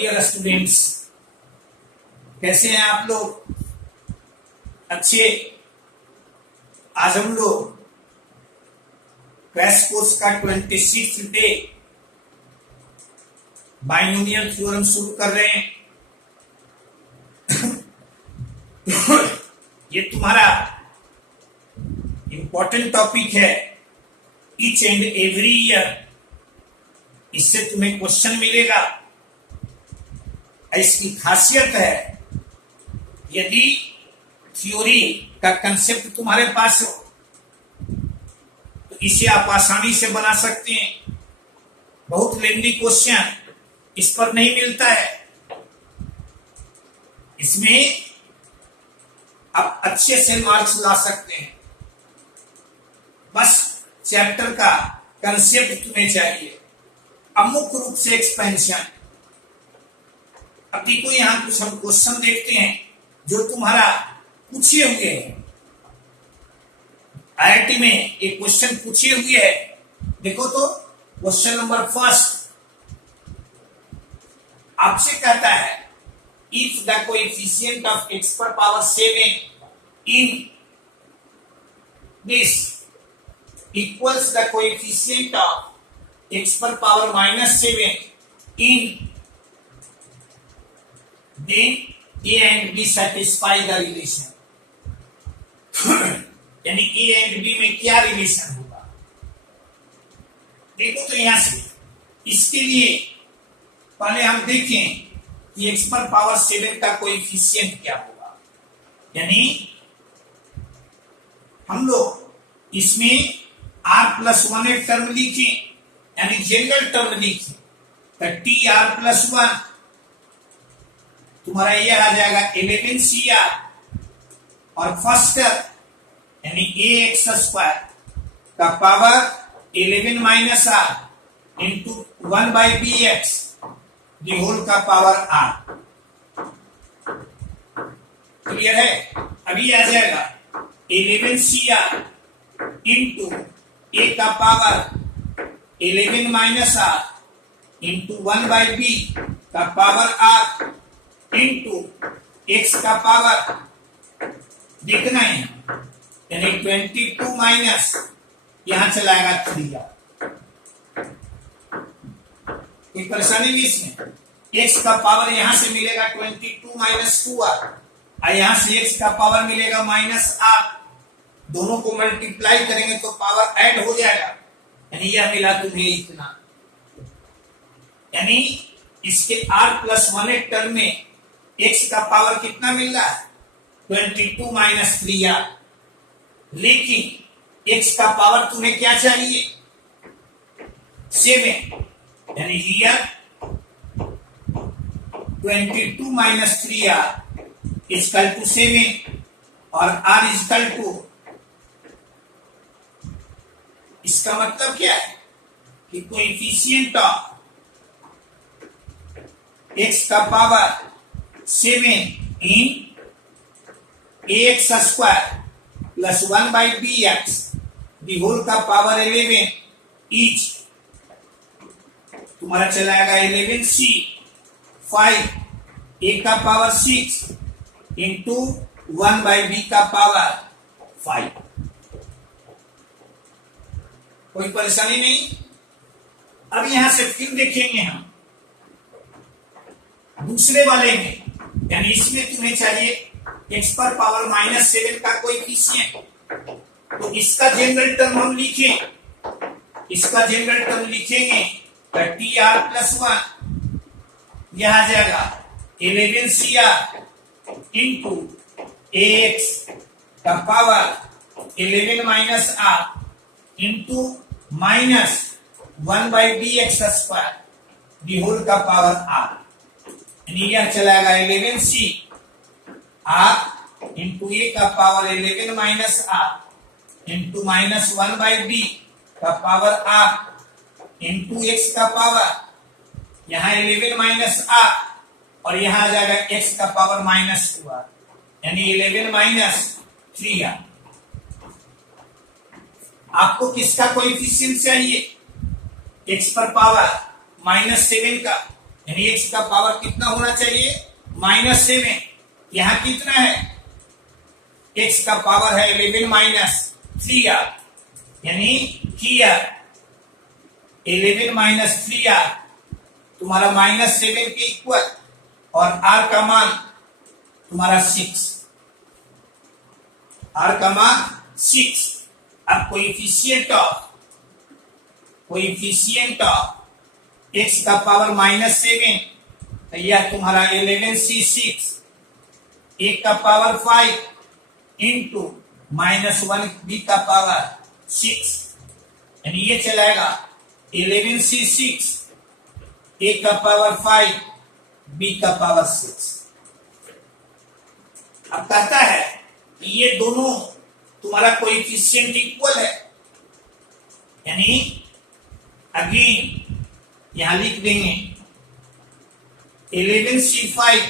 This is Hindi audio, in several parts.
डियर स्टूडेंट्स, कैसे हैं आप लोग? अच्छे। आज हम लोग क्रैश कोर्स का 26th डे बाइनोमियल थ्योरम शुरू कर रहे हैं। ये तुम्हारा इंपॉर्टेंट टॉपिक है ईच एंड एवरी ईयर। इससे तुम्हें क्वेश्चन मिलेगा। इसकी खासियत है, यदि थ्योरी का कंसेप्ट तुम्हारे पास हो तो इसे आप आसानी से बना सकते हैं। बहुत लेंदी क्वेश्चन इस पर नहीं मिलता है। इसमें आप अच्छे से मार्क्स ला सकते हैं। बस चैप्टर का कंसेप्ट तुम्हें चाहिए, अमुक रूप से एक्सपेंशन। अब देखो, यहां कुछ हम क्वेश्चन देखते हैं जो तुम्हारा पूछे हुए हैं। आईआईटी में एक क्वेश्चन पूछे हुए है। देखो तो क्वेश्चन नंबर फर्स्ट आपसे कहता है, if the coefficient of x पर power 7 in this equals the coefficient of x पर power -7 in then A and B satisfy the relation। यानी A and B में क्या रिलेशन होगा? देखो तो यहां से इसके लिए पहले हम देखें कि x पर पावर 7 का कोएफिशिएंट क्या होगा। यानी हम लोग इसमें r+1 एक टर्म लिखें, यानी जनरल टर्म लिखें, तो tr+1 तुम्हारा ये आ जाएगा 11cr, और फर्स्ट टर्म यानी ax² का power 11 - r into 1/bx the whole का पावर r। क्लियर है? अभी आ जाएगा 11cr इंटू a का पावर 11 - r इंटू 1/b का पावर r इंटू x का पावर देखना है, यानी 22 माइनस यहां चलाएगा 3r। कोई परेशानी नहीं इसमें। x का पावर यहां से मिलेगा 22 - 2r, और यहां से x का पावर मिलेगा -r। दोनों को मल्टीप्लाई करेंगे तो पावर ऐड हो जाएगा, यानी यह मिला तुम्हें इतना। यानी इसके r+1 टर्म में x का पावर कितना मिल रहा है? 22 - 3r। लेकिन x का पावर तुम्हें क्या चाहिए? 7। यानी हियर 22 - 3r इक्वल टू 7, और r इक्वल टू, इसका मतलब क्या है कि कोएफिशिएंट ऑफ x का power 7 in ax² plus 1/bx the whole का पावर 11 इच तुम्हारा चलाएगा 11c 5 a का पावर 6 इंटू 1/b का पावर 5। कोई परेशानी नहीं। अब यहां से फिर देखेंगे हम दूसरे वाले में, यानी इसमें तुम्हें चाहिए x पर पावर -7 का कोएफिशिएंट। तो इसका जनरल टर्म हम लिखें, इसका जनरल टर्म लिखेंगे तो tr+1 यह आ जाएगा 11cr इंटू ax का power 11 - r into -1/bx² the whole का पावर r। यह चलाएगा 11c r इंटू a का पावर 11 - r इंटू -1/b का पावर r इंटू x का पावर यहाँ 11 - r, और यहाँ आ जाएगा x का पावर -2r, यानी 11 - 3r। आपको किसका कोएफिशिएंट चाहिए? x पर पावर -7 का, यानी x का पावर कितना होना चाहिए, -7। यहां कितना है, x का पावर है 11 माइनस 3r, यानी here 11 माइनस 3r तुम्हारा -7 के इक्वल, और r का मान तुम्हारा 6, r का मान 6। अब कोएफिशिएंट ऑफ x का पावर -7, तो यह तुम्हारा 11c6, 1 का पावर 5 इंटू -1 b का पावर 6, यानी ये चलाएगा 11c6, 1 का पावर 5 b का पावर 6। अब कहता है कि ये दोनों तुम्हारा कोएफिशिएंट इक्वल है, यानी अगेन यहां लिख देंगे 11c5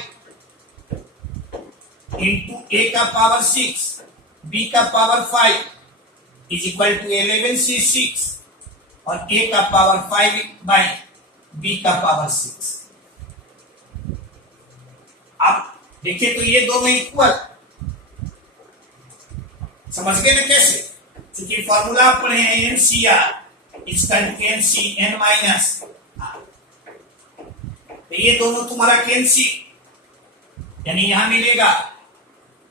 इंटू a का पावर 6 b का power 5 is equal to 11c6 और a का पावर 5 बाई b का पावर 6। अब देखिए तो ये दोनों इक्वल, समझ गए ना कैसे, क्योंकि फॉर्मूला पढ़े हैं NCR इसका n माइनस, तो ये दोनों तुम्हारा कैंसी, यानी यहां मिलेगा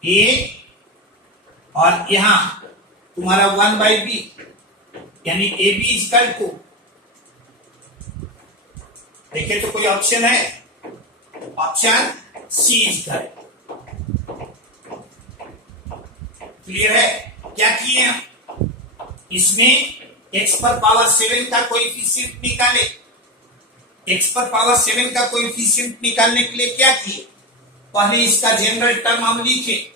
a और यहां तुम्हारा 1 बाई बी, यानी ए बी इक्वल टू, देखिए तो कोई ऑप्शन है, ऑप्शन सी इक्वल। क्लियर है, क्या किए हम, इसमें x पर पावर 7 का कोएफिशिएंट निकाले, x पर पावर 7 का कोएफिशिएंट निकालने के लिए क्या किए, पहले इसका जनरल टर्म हम लिखे,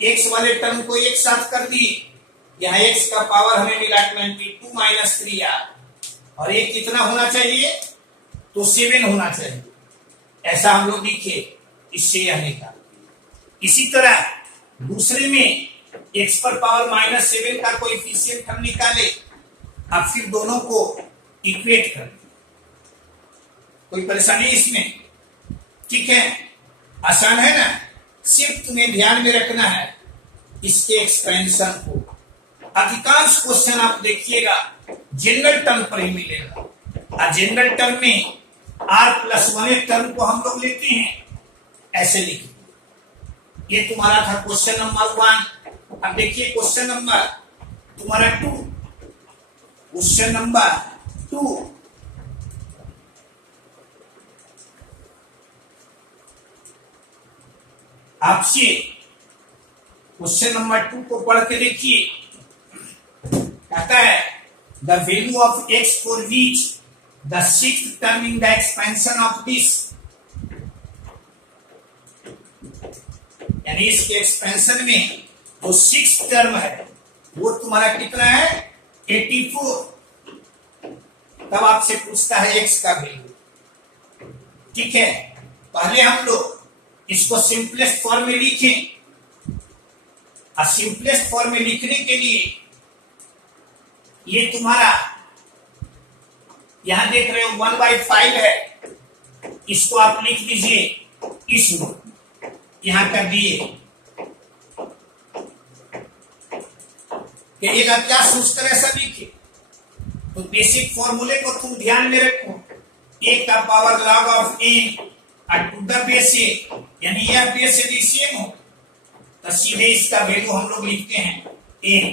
x वाले टर्म को एक साथ कर दिए, यहाँ x का पावर हमें मिला 22 माइनस 3r, और ये कितना होना चाहिए, तो 7 होना चाहिए, ऐसा हम लोग लिखे, इससे यह निकाल। इसी तरह दूसरे में x पर पावर -7 का कोएफिशिएंट हम निकाले, अब फिर दोनों को इक्वेट कर, कोई परेशानी इसमें, ठीक है, आसान है ना, सिर्फ तुम्हें ध्यान में रखना है इसके एक्सपेंशन को। अधिकांश क्वेश्चन आप देखिएगा जनरल टर्म पर ही मिलेगा, और जनरल टर्म में r+1 टर्म को हम लोग लेते हैं, ऐसे लिखिए। ये तुम्हारा था क्वेश्चन नंबर 1। अब देखिए क्वेश्चन नंबर तुम्हारा 2, क्वेश्चन नंबर 2, आपसे क्वेश्चन नंबर 2 को पढ़ के देखिए, कहता है the value of x for which the sixth term in the expansion of this, यानी इसके एक्सपेंशन में जो 6 टर्म है वो तुम्हारा कितना है, 84। तब आपसे पूछता है x का वैल्यू, ठीक है, पहले हम लोग इसको सिंपलेस्ट फॉर्म में लिखें, और सिंपलेस्ट फॉर्म में लिखने के लिए ये तुम्हारा यहां देख रहे हो 1/5 है, इसको आप लिख दीजिए इसमें, यहां कर दिए, कहिएगा क्या सोचकर ऐसा लिखे, तो बेसिक फॉर्मूले को तुम ध्यान में रखो, a का power log of n to the base a, यानी यह बेस यदि सेम हो तो सीधे इसका वैल्यू हम लोग लिखते हैं n।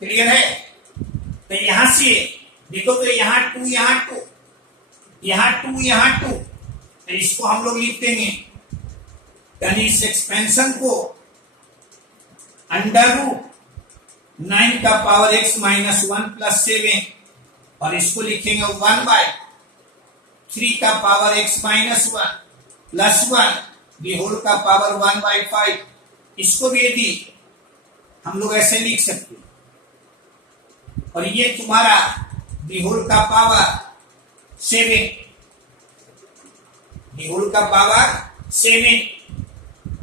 क्लियर है, तो यहां से देखो तो यहाँ 2 यहाँ 2 यहाँ 2 यहाँ 2, तो इसको हम लोग लिख देंगे, यानी इस एक्सपेंशन को √9 का पावर x -1 + 7, और इसको लिखेंगे 1/3 का पावर x -1 + 1 दी होल का पावर 1/5, इसको भी यदि हम लोग ऐसे लिख सकते हैं, और ये तुम्हारा दी होल का पावर 7, दी होल का पावर 7।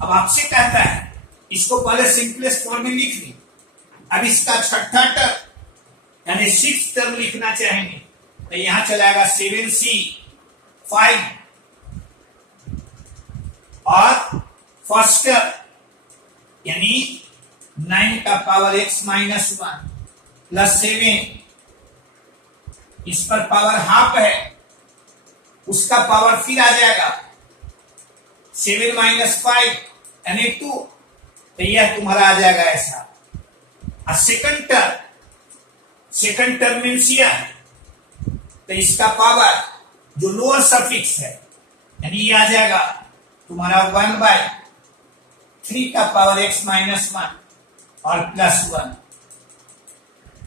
अब आपसे कहता है इसको पहले सिंपलेस्ट फॉर्म में लिख ली, अब इसका छठा टर्म यानी 6th टर्म लिखना चाहेंगे, तो यहां चलाएगा 7C5 और फर्स्ट यानी 9 का पावर x माइनस 1 प्लस 7, इस पर पावर हाफ है, उसका पावर फिर आ जाएगा 7 माइनस 5 यानी 2, तो यह तुम्हारा आ जाएगा ऐसा। और सेकंड टर्म मीन्स यह, तो इसका पावर जो लोअर सफिक्स है यानी ये आ जाएगा तुम्हारा 1/3 का पावर x माइनस 1 और प्लस 1।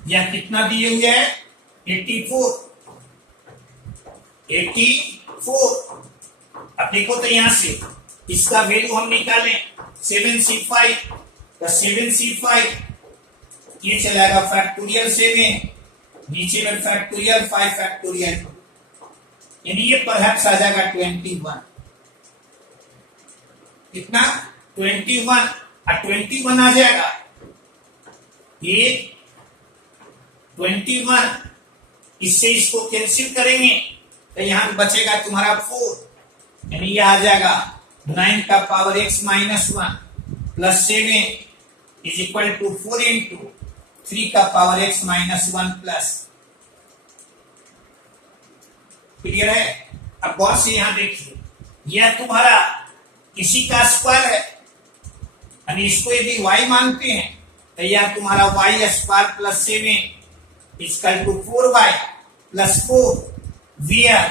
यह कितना दिए हुए है 84। अब देखो तो यहां से इसका वैल्यू हम निकालें 7C5, तो 7C5 ये चलाएगा फैक्टोरियल 7, नीचे में फैक्टोरियल 5 फैक्टोरियल 2, यानी ये परहैप्स आ जाएगा 21। कितना 21 और 21 आ जाएगा, ये 21, इससे इसको कैंसिल करेंगे तो यहां बचेगा तुम्हारा 4, यानी यह आ जाएगा 9 का power x minus 1 plus 7 is equal to 4 into 3 का power x minus 1 plus. Clear है? अब गौर से यहां देखिए, यह तुम्हारा इसी का स्क्वायर है, यानी इसको यदि y मानते हैं तो यह तुम्हारा y square plus 7 equal to 4y plus 4 VR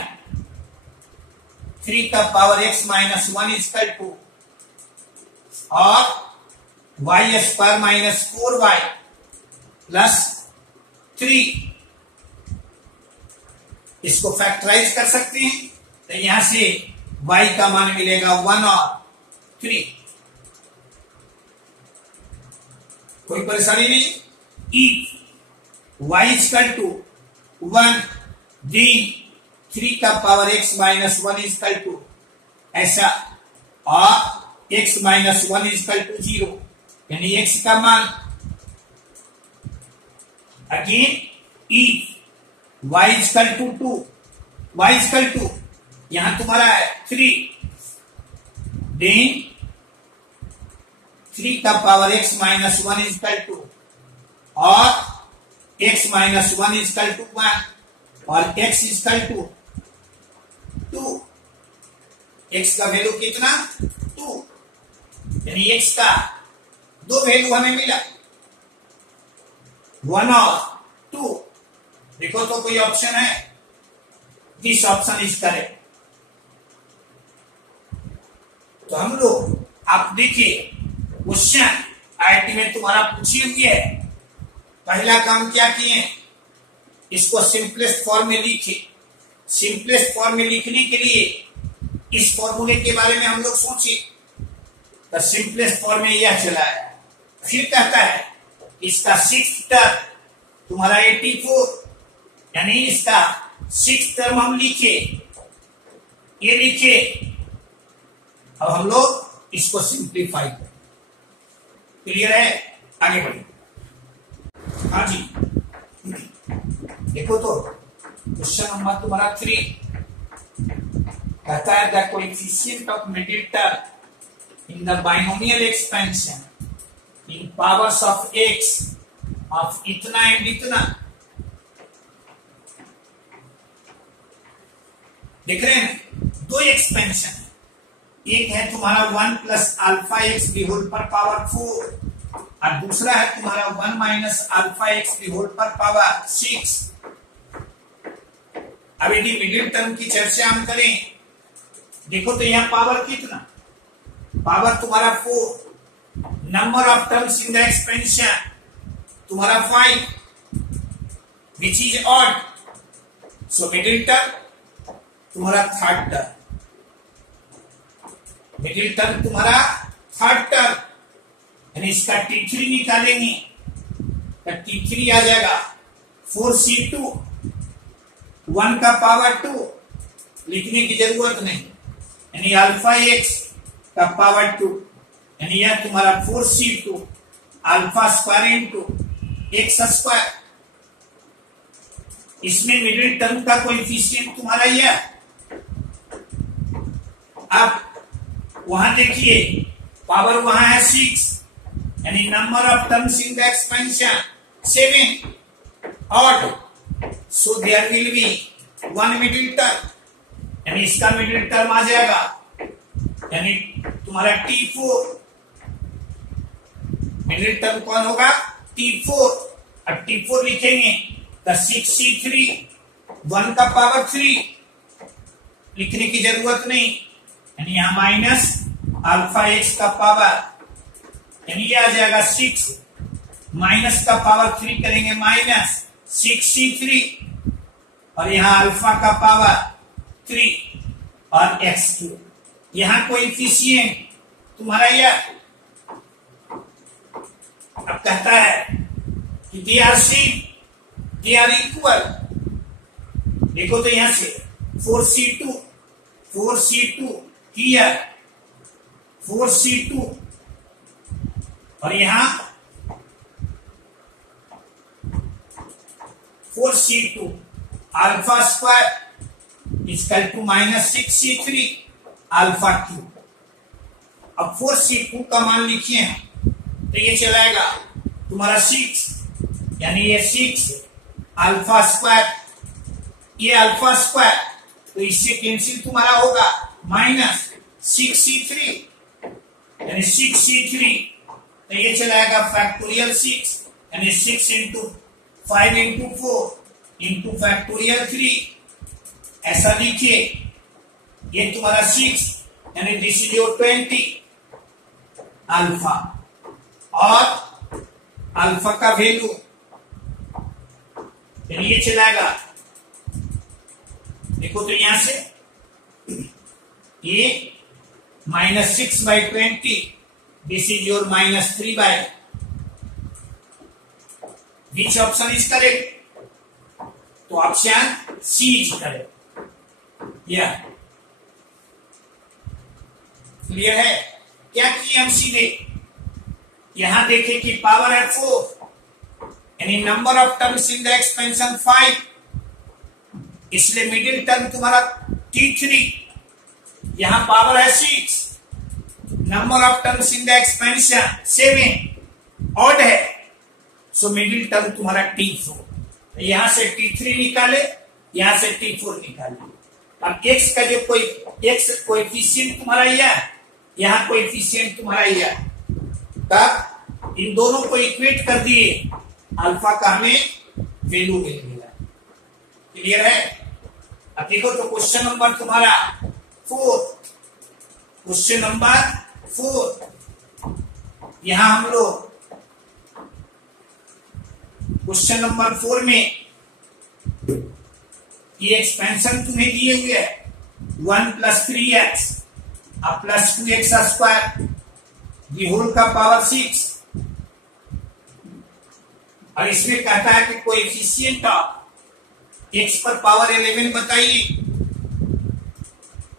3 का power x minus 1 equal to और y square minus 4y plus 3, इसको फैक्टराइज कर सकते हैं तो यहां से y का मान मिलेगा 1 और 3। कोई परेशानी नहीं। y इक्वल टू 1 d 3 का power x minus 1 equal to ऐसा और x माइनस 1 इक्वल टू 0, यानी x का मान again y equal to 2, y equal to यहां तुम्हारा है 3, देन 3 का power x minus 1 equal to और x माइनस 1 इक्वल टू 1 और x इक्वल टू 2, x का वैल्यू कितना 2, यानी x का दो वैल्यू हमें मिला 1 और 2। देखो तो कोई ऑप्शन है, दिस ऑप्शन इज करेक्ट। तो हम लोग आप देखिए क्वेश्चन आईआईटी में तुम्हारा पूछी हुई है, पहला काम क्या किए, इसको सिंपलेस्ट फॉर्म में लिखे। सिंपलेस्ट फॉर्म में लिखने के लिए इस फॉर्मूले के बारे में हम लोग सोचे, तो सिंपलेस्ट फॉर्म में यह चला है। फिर कहता है इसका 6th टर्म तुम्हारा 84, यानी इसका 6th टर्म हम लिखे, ये लिखे। अब हम लोग इसको सिंप्लीफाई करें। क्लियर है? आगे बढ़िए। हाँ जी, देखो तो क्वेश्चन नंबर तुम्हारा 3 कहता है the coefficient of middle term in the binomial expansion in powers of x of इतना एंड इतना। देख रहे हैं, दो एक्सपेंशन है, एक है तुम्हारा 1 plus alpha x the whole पर पावर 4 और दूसरा है तुम्हारा 1 minus alpha x the whole पर पावर 6। अब यदि मिडिल टर्म की चर्चा हम करें, देखो तो यहां पावर कितना, पावर तुम्हारा 4, number of terms in the expansion तुम्हारा 5 which is odd, so middle term तुम्हारा 3rd टर्म, मिडिल टर्म तुम्हारा 3rd टर्म, यानी इसका T3 निकालेंगे तो T3 आ जाएगा 4C2, 1 का पावर 2 लिखने की जरूरत नहीं, यानी अल्फा एक्स का पावर 2, यानी यह तुम्हारा 4C2 alpha square into x square. इसमें मिडिल टर्म का कोएफिशिएंट तुम्हारा ही है। अब वहां देखिए पावर वहां है 6, यानी number of terms in the expansion 7 odd, so there will be 1 middle term, यानी इसका मिडिल टर्म आ जाएगा, यानी तुम्हारा T4 मिडिल टर्म कौन होगा? T4। अब T4 लिखेंगे तो 6C3 1 का पावर 3 लिखने की जरूरत नहीं, यानी यहां माइनस अल्फा एक्स का पावर, यानी ये आ जाएगा 6 माइनस का पावर 3 करेंगे माइनस 6C3 और यहां अल्फा का पावर 3 और x3। यहां कोएफिशिएंट तुम्हारा यह अब कहता है कि they are same, they are equal. देखो तो यहां से 4C2 हियर 4C2 और यहां 4C2 alpha square equal to minus 6C3 alpha cube. अब 4C2 का मान लिखिए तो ये चलाएगा तुम्हारा 6, यानी ये 6 अल्फा स्क्वायर, ये अल्फा स्क्वायर तो इससे कैंसिल तुम्हारा होगा माइनस 6C3, यानी 6C3 तो ये चलाएगा फैक्टोरियल 6, यानी 6 इंटू 5 इंटू 4 इंटू फैक्टोरियल 3, ऐसा लिखिए। ये तुम्हारा 6, यानी दिस इज योर 20 अल्फा, और अल्फा का वैल्यू ये चलाएगा। देखो तो यहां से ये -6/20, this is your -3 by, which option is correct? तो ऑप्शन सी इज करेक्ट। या क्लियर है? क्या किए हम सीधे यहां देखे कि पावर है 4, यानी number of terms in the expansion 5, इसलिए मिडिल टर्म तुम्हारा T3, यहां पावर है 6, number of terms in the expansion 7 odd है, सो मिडिल टर्म तुम्हारा T4। तो यहां से T3 निकाले, यहां से T4 निकाले। अब x का जो कोई x कोएफिशिएंट तुम्हारा यह, यहां कोएफिशिएंट तुम्हारा यह, तब इन दोनों को इक्वेट कर दिए, अल्फा का हमें वैल्यू मिल गया। क्लियर है? अब देखो तो क्वेश्चन नंबर तुम्हारा 4, क्वेश्चन नंबर 4, यहां हम लोग क्वेश्चन नंबर 4 में ये एक्सपेंशन तुम्हें दिए हुए है 1 + 3x अब +2x² दी होल का पावर 6, और इसमें कहता है कि कोएफिशिएंट ऑफ x पर पावर 11 बताइए।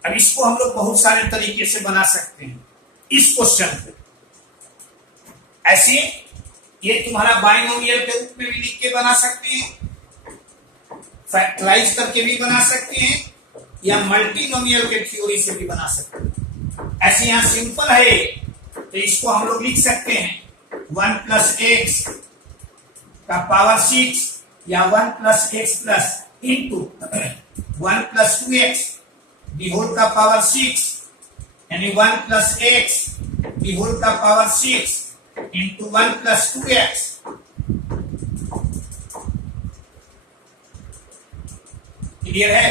अब इसको हम लोग बहुत सारे तरीके से बना सकते हैं इस क्वेश्चन को। ऐसे ये तुम्हारा बाइनोमियल के रूप में भी लिख के बना सकते हैं, फैक्टराइज करके भी बना सकते हैं, या मल्टीनोमियल के थ्योरी से भी बना सकते हैं। ऐसे यहां सिंपल है तो इसको हम लोग लिख सकते हैं 1 + x का पावर 6 या 1 + x+ into 1 + 2x the whole का पावर 6, यानी 1 + x दी होल का पावर 6 इंटू 1 + 2x। क्लियर है?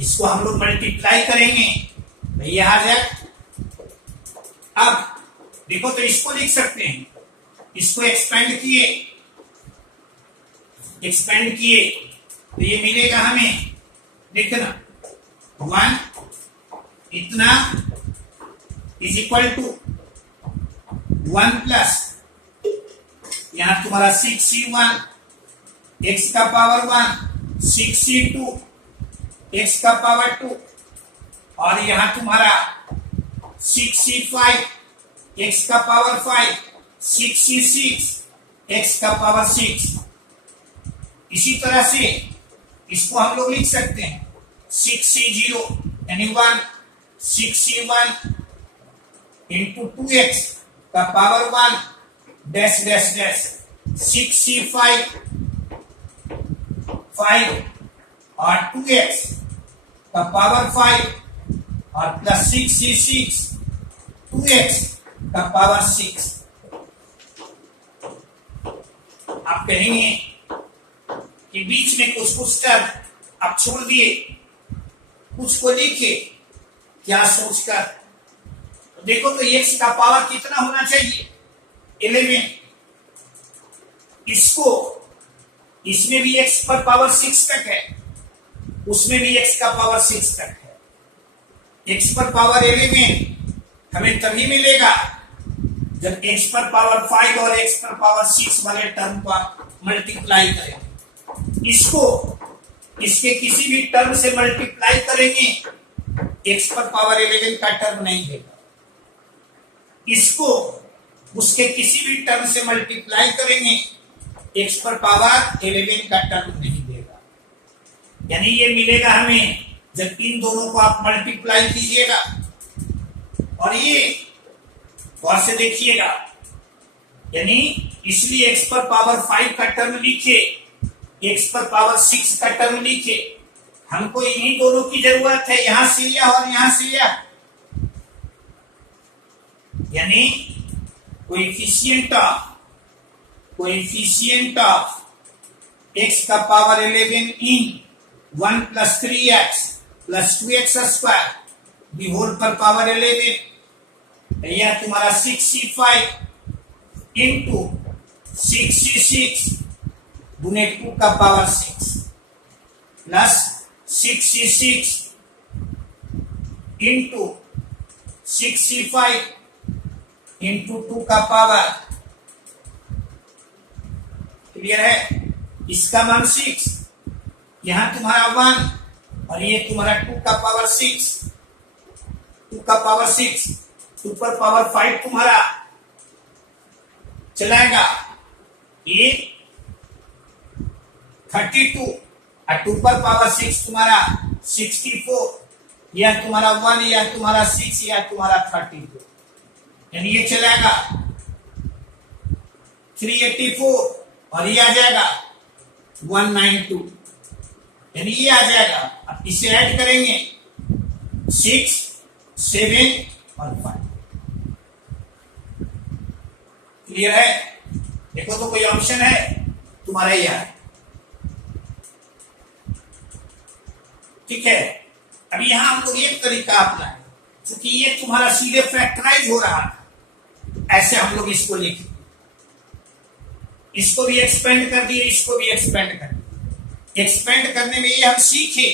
इसको हम लोग मल्टीप्लाई करेंगे तो यह आ जाए। अब देखो तो इसको लिख सकते हैं, इसको एक्सपेंड किए तो ये मिलेगा हमें, देखना 1 इतना इज इक्वल टू 1 प्लस यहां तुम्हारा 6c1 x का पावर 1 6c2 x का पावर 2 और यहां तुम्हारा 6c5 x का पावर 5 6c6 x का पावर 6। इसी तरह से इसको हम लोग लिख सकते हैं 6c0 यानी 1, 6c1 इंटू 2x का power 1 dash dash dash 6c5 5 और 2x का पावर 5 और प्लस 6c6 2x का पावर 6। आप कहेंगे कि बीच में कुछ कुछ टर्म आप छोड़ दिए, कुछ को लिखे क्या सोचकर। तो देखो तो x का पावर कितना होना चाहिए 11। इसको इसमें भी x पर पावर 6 तक है, उसमें भी x का पावर 6 तक है। x पर पावर 11 हमें तभी मिलेगा जब x पर पावर 5 और x पर पावर 6 वाले टर्म का मल्टीप्लाई करें। इसको इसके किसी भी टर्म से मल्टीप्लाई करेंगे x पर पावर 11 का टर्म नहीं देगा। इसको उसके किसी भी टर्म से मल्टीप्लाई करेंगे x पर पावर 11 का टर्म नहीं देगा। यानी ये मिलेगा हमें जब इन दोनों को आप मल्टीप्लाई कीजिएगा। और ये गौर से देखिएगा, यानी इसलिए x पर पावर 5 का टर्म लिखे, x पर पावर 6 का टर्म लिखे। हमको इन्हीं दोनों की जरूरत है, यहां से यह और यहां से यह। यानी कोएफिशिएंट ऑफ x का power 11 in 1 plus 3x plus 2x square the whole पर पावर 11। यह तुम्हारा 6c5 इंटू 6c6 गुने 2 का power 6 plus 6c6 into 6c5 into 2 का पावर। क्लियर है? इसका मान 6, यहां तुम्हारा 1 और ये तुम्हारा 2 का पावर 6, 2 का पावर 6, 2 पर पावर 5 तुम्हारा चलाएगा ये 32 और 2 पर पावर 6 तुम्हारा 64। यह तुम्हारा 1, यह तुम्हारा 6, यह तुम्हारा 32। यानी ये चलाएगा 384 और ये आ जाएगा 192। यानी ये आ जाएगा। अब इसे ऐड करेंगे 6, 7 और 5। क्लियर है? देखो तो कोई ऑप्शन है तुम्हारा यह है। ठीक है, अभी यहां हम लोग एक तरीका अपनाएं, क्योंकि ये तुम्हारा सीधे फैक्टराइज हो रहा है, ऐसे हम लोग इसको लिखें। इसको भी एक्सपेंड कर दिए, इसको भी एक्सपेंड कर दिए। एक्सपेंड करने में ये हम सीखे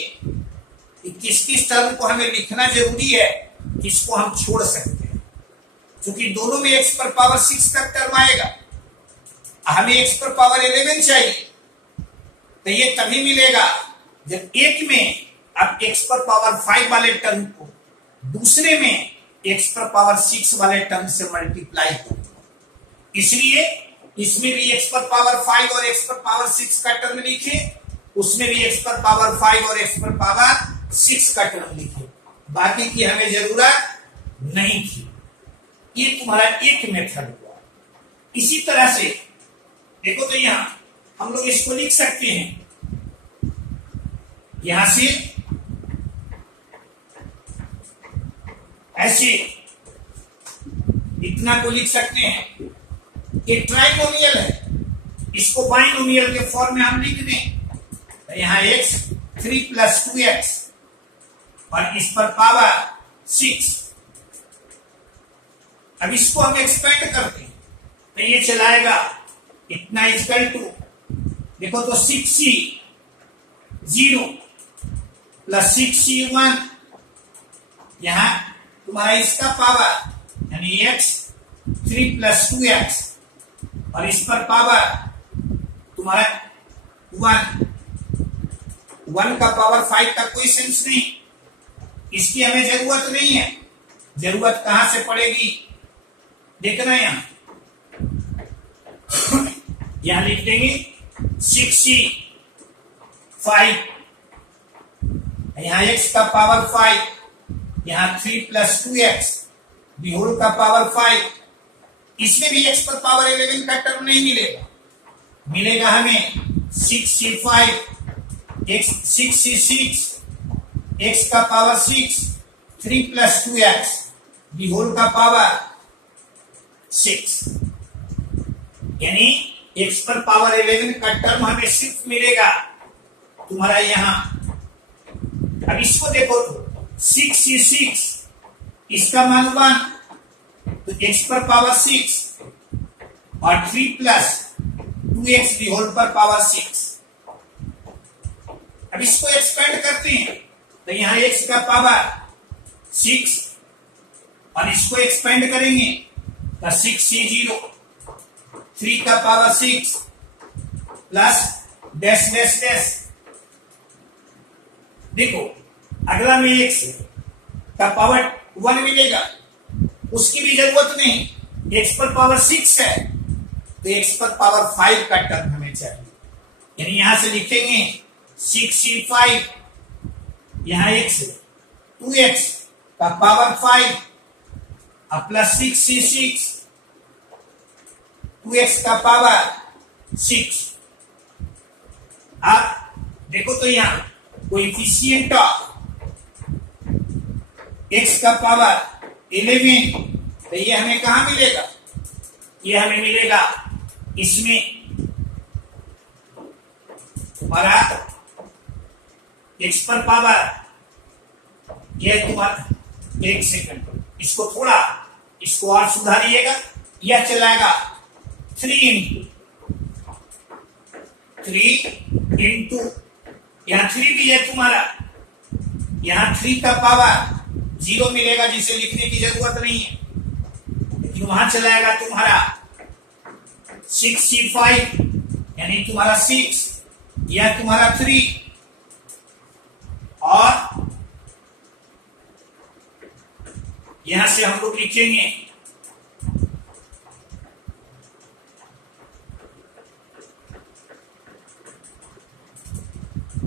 कि किस किस टर्म को हमें लिखना जरूरी है, किसको हम छोड़ सकते हैं। क्योंकि दोनों में x पर पावर 6 तक टर्म आएगा, हमें x पर पावर 11 चाहिए। तो ये तभी मिलेगा जब एक में अब x पर पावर 5 वाले टर्म को दूसरे में x पर पावर 6 वाले टर्म से मल्टीप्लाई करेंगे। इसलिए इसमें भी x पर पावर 5 और x पर पावर 6 का टर्म लिखे, उसमें भी x पर पावर 5 और x पर पावर 6 का टर्म लिखे। बाकी की हमें जरूरत नहीं थी। ये तुम्हारा एक मेथड हुआ। इसी तरह से देखो तो यहां हम लोग इसको लिख सकते हैं, यहां से ऐसे इतना को लिख सकते हैं। ये ट्राइनोमियल है, इसको बाइनोमियल के फॉर्म में हम लिख दें। तो यहां x 3 प्लस 2x और इस पर पावर 6। अब इसको हम एक्सपेंड करते हैं तो ये चलाएगा इतना इक्वल टू, देखो तो 6c0 प्लस 6c1, यहां तुम्हारा इसका पावर यानी x 3 प्लस 2x और इस पर पावर तुम्हारा 1 का पावर 5 का कोई सेंस नहीं। इसकी हमें जरूरत नहीं है। जरूरत कहां से पड़ेगी देखना, यहां लिख देंगे 6c 5, यहाँ x का पावर 5, यहाँ 3 प्लस 2x दी होल का पावर 5। इसमें भी x पर पावर 11 का टर्म नहीं मिलेगा, मिलेगा हमें 6c5 x 6c6 x का power 6 3 plus 2x the whole का पावर 6, यानी x पर पावर 11 का टर्म हमें सिर्फ मिलेगा तुम्हारा यहाँ। अब इसको देखो तो 6c6 इसका मान 1, तो x पर पावर 6 और 3 प्लस 2x दी होल पर पावर 6। अब इसको एक्सपेंड करते हैं तो यहाँ x का पावर 6 और इसको एक्सपेंड करेंगे तो 6c0 3 का power 6 plus dash dash dash. देखो अगला में x का पावर 1 मिलेगा, उसकी भी जरूरत नहीं, x पर पावर 6 है तो x पर पावर 5 का टर्म हमें चाहिए, यानी यहां से लिखेंगे 6c5 यहाँ x 2x का पावर 5 और प्लस 6c6 2x का पावर 6। अब देखो तो यहाँ कोएफिशिएंट ऑफ x का पावर 11, तो ये हमें कहां मिलेगा, ये हमें मिलेगा इसमें हमारा x पर पावर, यह तुम्हारा 1 सेकंड, इसको थोड़ा इसको और सुधारिएगा, यह चलाएगा 3 इंटू यहाँ 3 भी है तुम्हारा, यहाँ 3 का पावर 0 मिलेगा जिसे लिखने की जरूरत नहीं है, लेकिन वहां चलाएगा तुम्हारा 6c5 यानी तुम्हारा 6, यह तुम्हारा 3 और यहां से हम लोग लिखेंगे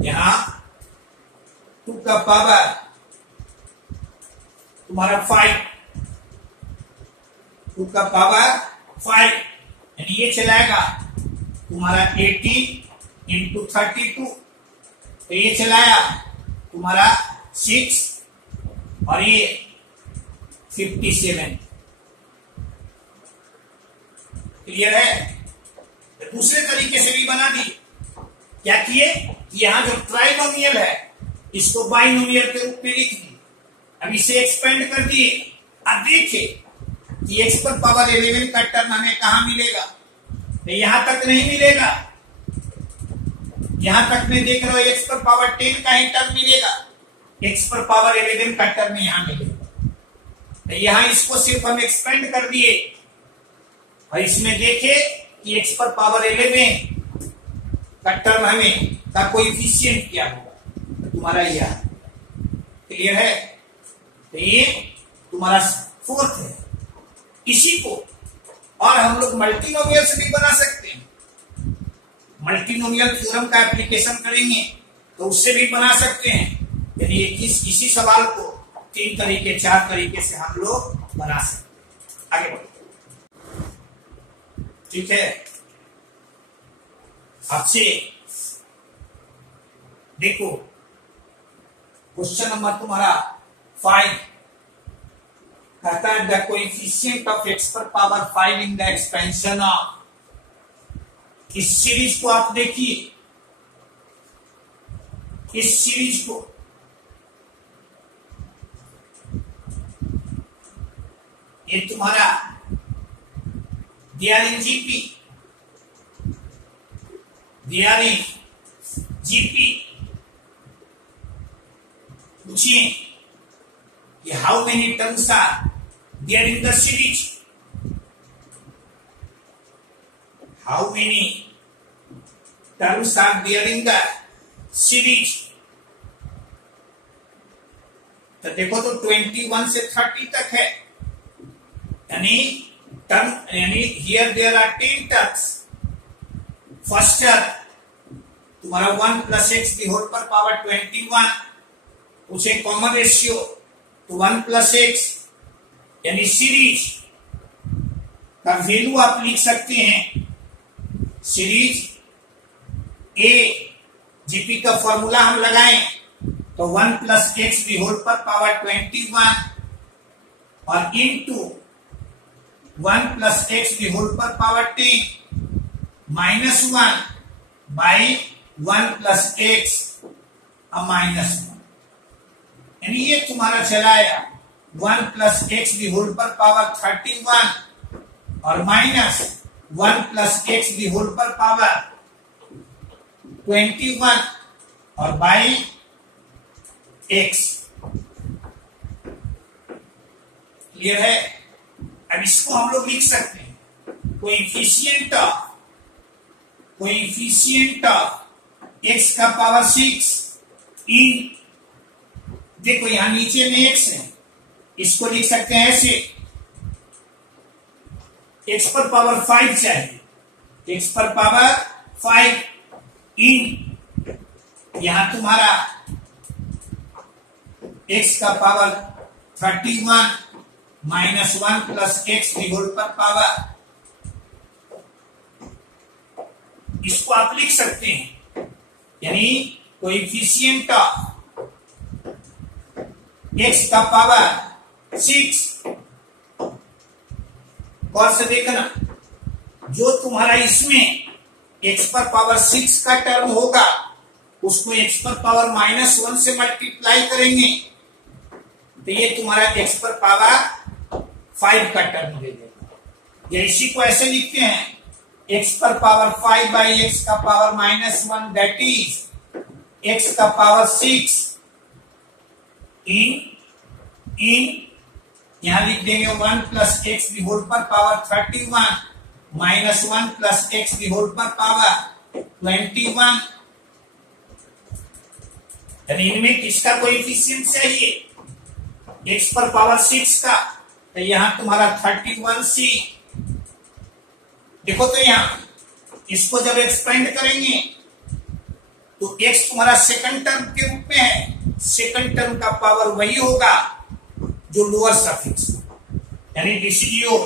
यहां 2 का पावर तुम्हारा 5, 2 का पावर 5 यानी ये चलाएगा तुम्हारा 80 इंटू 32, तो ये चलाया तुम्हारा 6 और ये 57। क्लियर है? तो दूसरे तरीके से भी बना दी, क्या किए, यहां जो ट्राइनोमियल है इसको बाइनोमियल के रूप में लिख दी, अब इसे एक्सपेंड कर दिए। अब देखिए कि x पर पावर 11 का टर्म हमें कहां मिलेगा, तो यहां तक नहीं मिलेगा, यहां तक में देख रहे हो x पर पावर 10 का ही टर्म मिलेगा, x पर पावर 11 का टर्म यहां मिलेगा, तो यहां इसको सिर्फ हम एक्सपेंड कर दिए और इसमें देखे कि x पर पावर 11 का टर्म हमें का कोएफिशिएंट क्या होगा, तुम्हारा यह क्लियर है, तो ये तुम्हारा 4th है। इसी को और हम लोग मल्टीनोमियल से भी बना सकते हैं, मल्टीनोमियल थ्योरम का एप्लीकेशन करेंगे तो उससे भी बना सकते हैं, यानी इसी सवाल को 3 तरीके 4 तरीके से हम लोग बना सकते हैं। आगे बढ़ो, ठीक है। आपसे देखो क्वेश्चन नंबर तुम्हारा 5 कहता है द कोएफिशिएंट ऑफ x पर power 5 in the expansion of, इस सीरीज को आप देखिए, इस सीरीज को ये तुम्हारा दिया इन जीपी पूछिए कि how many terms are there in the series, how many terms are there in the series. तो देखो तो 21 से 30 तक है, यानी टर्म यानी here there are 10 terms, first term तुम्हारा 1 प्लस एक्स दी होल पर पावर 21, उसे कॉमन रेशियो तो 1 प्लस एक्स, यानी सीरीज का वैल्यू आप लिख सकते हैं। सीरीज ए जीपी का फॉर्मूला हम लगाएं तो 1 प्लस एक्स दी होल पर पावर 21 और into 1 plus x the whole पर power 10 minus 1 by 1 plus x minus 1, यानी ये तुम्हारा चलाया 1 प्लस एक्स दी होल पर पावर 31 और minus 1 plus x the whole पर पावर 21 और बाई एक्स। क्लियर है? अब इसको हम लोग लिख सकते हैं कोएफिशिएंट ऑफ एक्स का पावर 6 इन, देखो यहां नीचे में एक्स है, इसको लिख सकते हैं ऐसे, एक्स पर पावर 5 चाहिए, एक्स पर पावर 5 इन, यहां तुम्हारा एक्स का power 31 minus 1 plus x the whole पर पावर, इसको आप लिख सकते हैं, यानी कोएफिशिएंट ऑफ एक्स का पावर 6, गौर से देखना, जो तुम्हारा इसमें एक्स पर पावर 6 का टर्म होगा उसको एक्स पर पावर -1 से मल्टीप्लाई करेंगे तो ये तुम्हारा एक्स पर पावर 5 का टर्म दे देगा। या इसी को ऐसे लिखते हैं एक्स पर पावर 5 बाई एक्स का पावर -1 दैट इज एक्स का पावर 6 इन यहां लिख देंगे 1 प्लस एक्स दी होल पर power 31 minus 1 plus x the whole पर पावर 21, यानी इनमें किसका कोएफिशिएंट चाहिए, एक्स पर पावर 6 का, तो यहां तुम्हारा 31c, देखो तो यहां इसको जब एक्सपेंड करेंगे तो एक्स तुम्हारा सेकंड टर्म के रूप में है, सेकंड टर्म का पावर वही होगा जो लोअर सफिक्स, यानी दिस इज योर,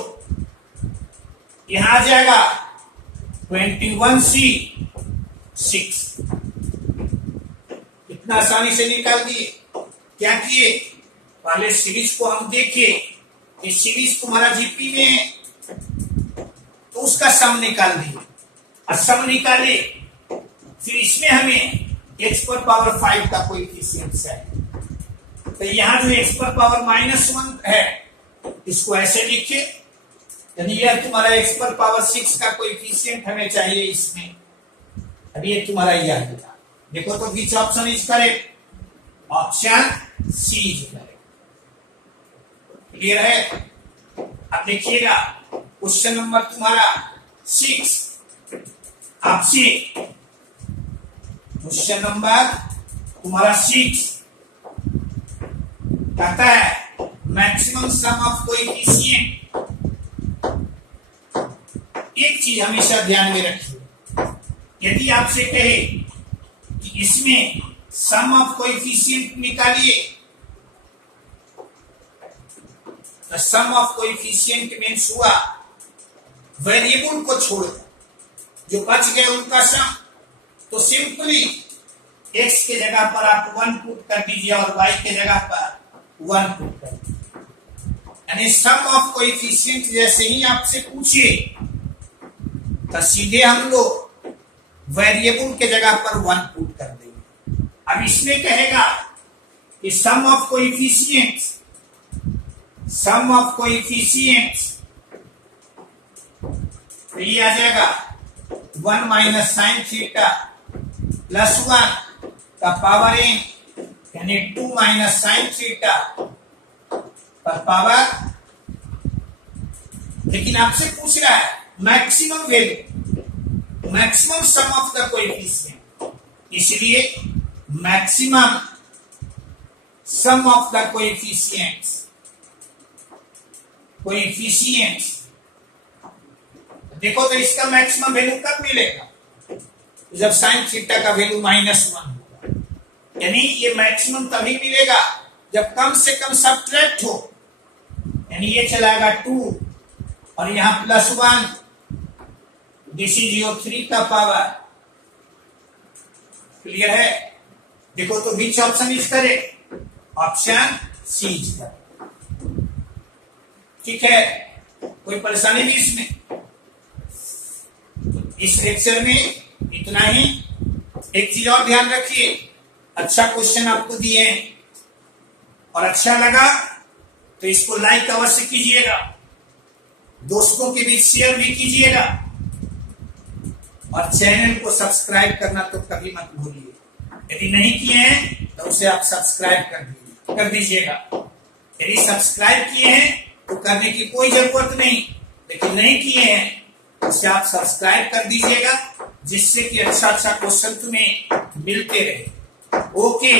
यहां आ जाएगा 21c 6, इतना आसानी से निकाल दिए। क्या किए, पहले सीरीज को हम देखे, ये सीरीज तुम्हारा जीपी में है तो उसका सम निकाल दिए, और सम निकाले फिर इसमें हमें एक्स पर पावर 5 का कोएफिशिएंट चाहिए, तो यहां जो एक्स पर पावर -1 है इसको ऐसे लिखे, यानी यह तुम्हारा एक्स पर पावर 6 का कोएफिशिएंट हमें चाहिए इसमें, अब ये तुम्हारा यह मिला। देखो तो which option is correct, option C is correct. Clear है? अब देखिएगा क्वेश्चन नंबर तुम्हारा 6, आपसे क्वेश्चन नंबर तुम्हारा 6 कहता है मैक्सिमम सम ऑफ कोएफिशिएंट। एक चीज हमेशा ध्यान में रखिए, यदि आपसे कहे कि इसमें सम ऑफ कोएफिशिएंट निकालिए, तो सम ऑफ कोएफिशिएंट मींस हुआ वेरिएबल को छोड़ जो बच गए उनका सम, तो सिंपली x के जगह पर आप 1 पुट कर दीजिए और y के जगह पर 1 पुट कर दीजिए, यानी सम ऑफ कोएफिशिएंट जैसे ही आपसे पूछे तो सीधे हम लोग वेरिएबल के जगह पर 1 पुट कर देंगे। अब इसमें कहेगा कि सम ऑफ कोएफिशिएंट्स तो ये आ जाएगा 1 माइनस साइन थीटा प्लस 1 का पावर n, यानी 2 माइनस साइन थीटा पर पावर, लेकिन आपसे पूछ रहा है maximum value, maximum sum of the coefficient, इसलिए maximum sum of the coefficients देखो तो इसका मैक्सिमम वैल्यू कब मिलेगा, जब साइन थीटा का वैल्यू -1 होगा। यानी ये मैक्सिमम तभी मिलेगा जब कम से कम सब्ट्रैक्ट हो, यानी ये चलाएगा 2 और यहां +1, दिस इज योर 3 का पावर। क्लियर है? देखो तो which option is correct? Option C is correct. ठीक है, कोई परेशानी नहीं इसमें। तो इस लेक्चर में इतना ही। एक चीज और ध्यान रखिए, अच्छा क्वेश्चन आपको दिए हैं और अच्छा लगा तो इसको लाइक अवश्य कीजिएगा, दोस्तों के बीच शेयर भी कीजिएगा और चैनल को सब्सक्राइब करना तो कभी मत भूलिए। यदि नहीं किए हैं तो उसे आप सब्सक्राइब कर दीजिएगा। यदि सब्सक्राइब किए हैं तो करने की कोई जरूरत नहीं, लेकिन नहीं किए हैं उसे आप सब्सक्राइब कर दीजिएगा, जिससे कि अच्छा क्वेश्चन तुम्हें मिलते रहे। ओके।